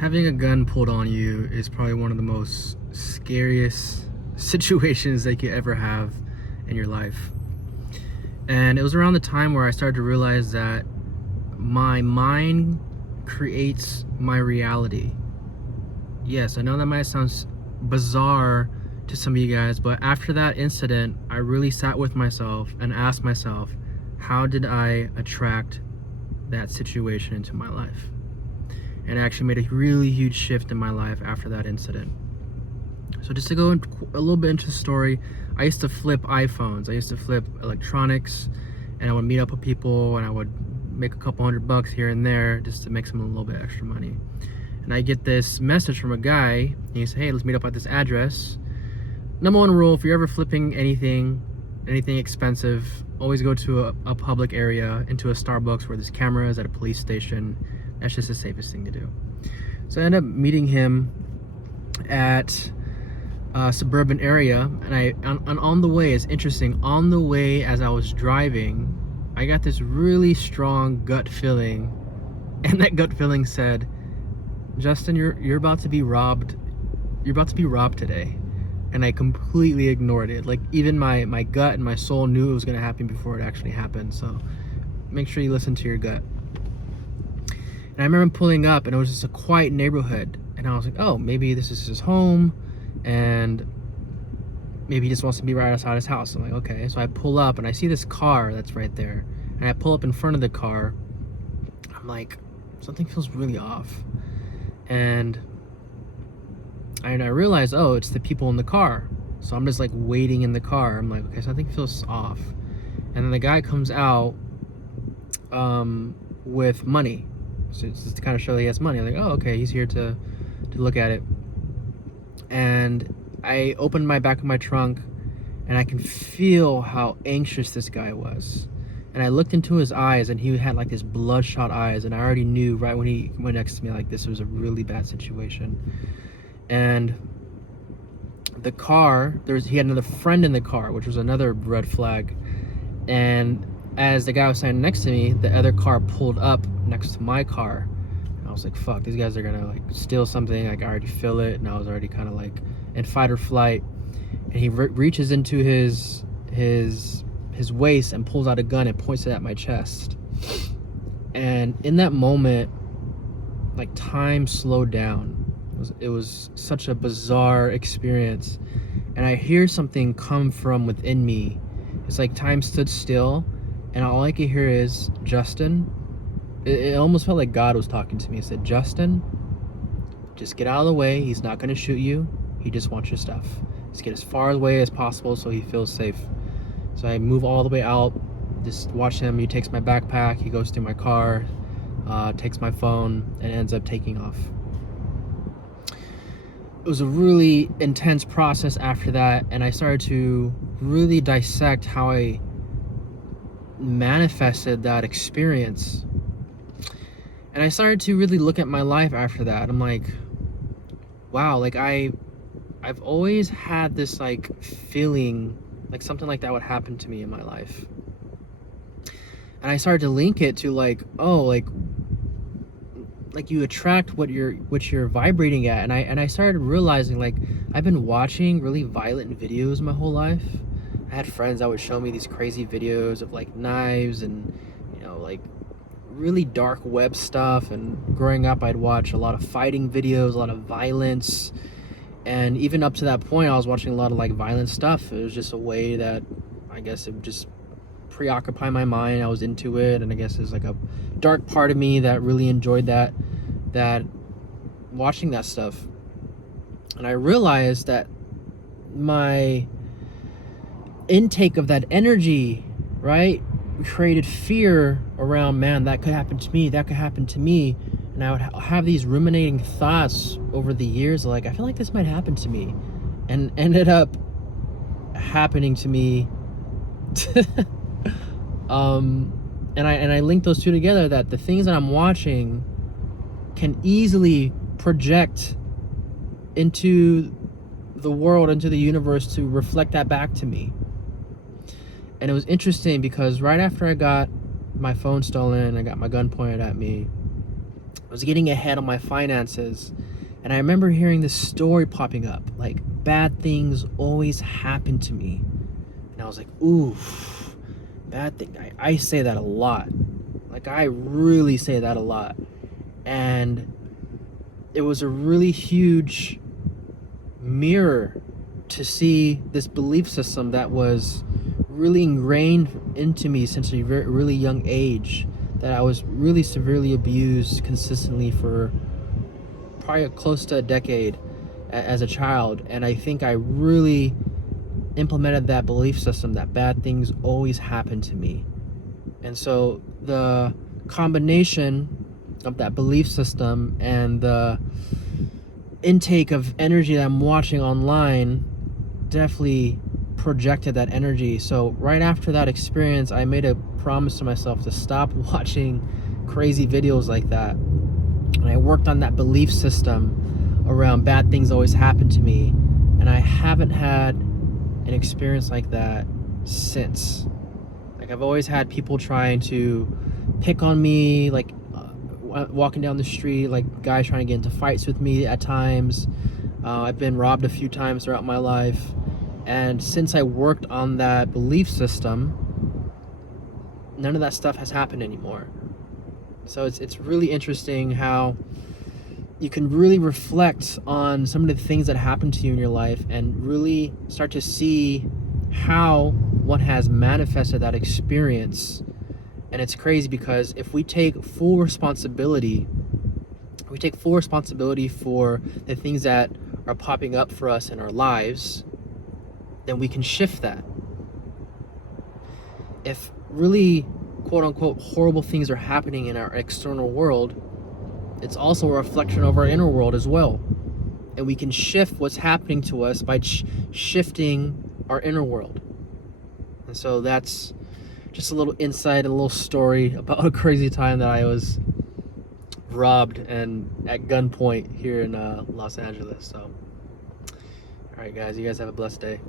Having a gun pulled on you is probably one of the most scariest situations that you could ever have in your life. And it was around the time where I started to realize that my mind creates my reality. Yes, I know that might sound bizarre to some of you guys, but after that incident, I really sat with myself and asked myself, how did I attract that situation into my life? And it actually made a really huge shift in my life after that incident. So just to go a little bit into the story, I used to flip iPhones. I used to flip electronics, and I would meet up with people, and I would make a couple $100 here and there just to make some a little bit extra money. And I get this message from a guy, and he says, hey, let's meet up at this address. Number one rule, if you're ever flipping anything expensive, always go to a public area, into a Starbucks where there's cameras, at a police station. That's just the safest thing to do. So I ended up meeting him at a suburban area, and on the way, it's interesting, on the way as I was driving, I got this really strong gut feeling, and that gut feeling said, Justin, you're about to be robbed. You're about to be robbed today. And I completely ignored it. Like, even my gut and my soul knew it was gonna happen before it actually happened. So make sure you listen to your gut. And I remember pulling up, and it was just a quiet neighborhood, and I was like, oh, maybe this is his home, and maybe he just wants to be right outside his house. I'm like, okay. So I pull up, and I see this car that's right there, and I pull up in front of the car. I'm like, something feels really off. And I realized, oh, it's the people in the car. So I'm just like waiting in the car. I'm like, okay, something feels off. And then the guy comes out with money. So it's just to kind of show that he has money. I'm like, oh, okay, he's here to look at it. And I opened my back of my trunk, and I can feel how anxious this guy was. And I looked into his eyes, and he had like this bloodshot eyes, and I already knew right when he went next to me, like, this was a really bad situation. And the car, he had another friend in the car, which was another red flag. And as the guy was standing next to me, the other car pulled up next to my car. And I was like, fuck, these guys are gonna like steal something. Like, I already feel it, and I was already kind of like in fight or flight. And he reaches into his waist and pulls out a gun and points it at my chest. And in that moment, like, time slowed down. It was such a bizarre experience, and I hear something come from within me. It's like time stood still, and all I could hear is, Justin. It almost felt like God was talking to me. It said, Justin, just get out of the way. He's not going to shoot you. He just wants your stuff. Just get as far away as possible so he feels safe. So I move all the way out, just watch him. He takes my backpack, he goes through my car, takes my phone, and ends up taking off. It was a really intense process after that, and I started to really dissect how I manifested that experience. And I started to really look at my life after that. I'm like, wow, like I've always had this like feeling like something like that would happen to me in my life. And I started to link it to like, oh, like you attract what you're vibrating at. And I started realizing, like, I've been watching really violent videos my whole life. I had friends that would show me these crazy videos of like knives and, you know, like really dark web stuff. And growing up, I'd watch a lot of fighting videos, a lot of violence. And even up to that point, I was watching a lot of like violent stuff. It was just a way that I guess it would just preoccupy my mind. I was into it, and I guess there's like a dark part of me that really enjoyed that watching that stuff. And I realized that my intake of that energy, right, created fear around, man, that could happen to me, that could happen to me. And I would have these ruminating thoughts over the years, like, I feel like this might happen to me, and ended up happening to me. And I linked those two together, that the things that I'm watching can easily project into the world, into the universe, to reflect that back to me. And it was interesting because right after I got my phone stolen, I got my gun pointed at me, I was getting ahead on my finances, and I remember hearing this story popping up, like, bad things always happen to me. And I was like, ooh, bad thing. I say that a lot. Like, I really say that a lot. And it was a really huge mirror to see this belief system that was really ingrained into me since a really young age, that I was really severely abused consistently for probably close to a decade as a child. And I think I really implemented that belief system that bad things always happen to me. And so the combination of that belief system and the intake of energy that I'm watching online definitely projected that energy. So right after that experience, I made a promise to myself to stop watching crazy videos like that. And I worked on that belief system around bad things always happen to me. And I haven't had an experience like that since. Like, I've always had people trying to pick on me, like walking down the street, like guys trying to get into fights with me at times. I've been robbed a few times throughout my life. And since I worked on that belief system, none of that stuff has happened anymore. So it's really interesting how you can really reflect on some of the things that happen to you in your life and really start to see how one has manifested that experience. And it's crazy because if we take full responsibility for the things that are popping up for us in our lives, then we can shift that. If really quote unquote horrible things are happening in our external world, it's also a reflection of our inner world as well. And we can shift what's happening to us by shifting our inner world. And so that's just a little insight, a little story about a crazy time that I was robbed and at gunpoint here in Los Angeles. So, all right, guys, you guys have a blessed day.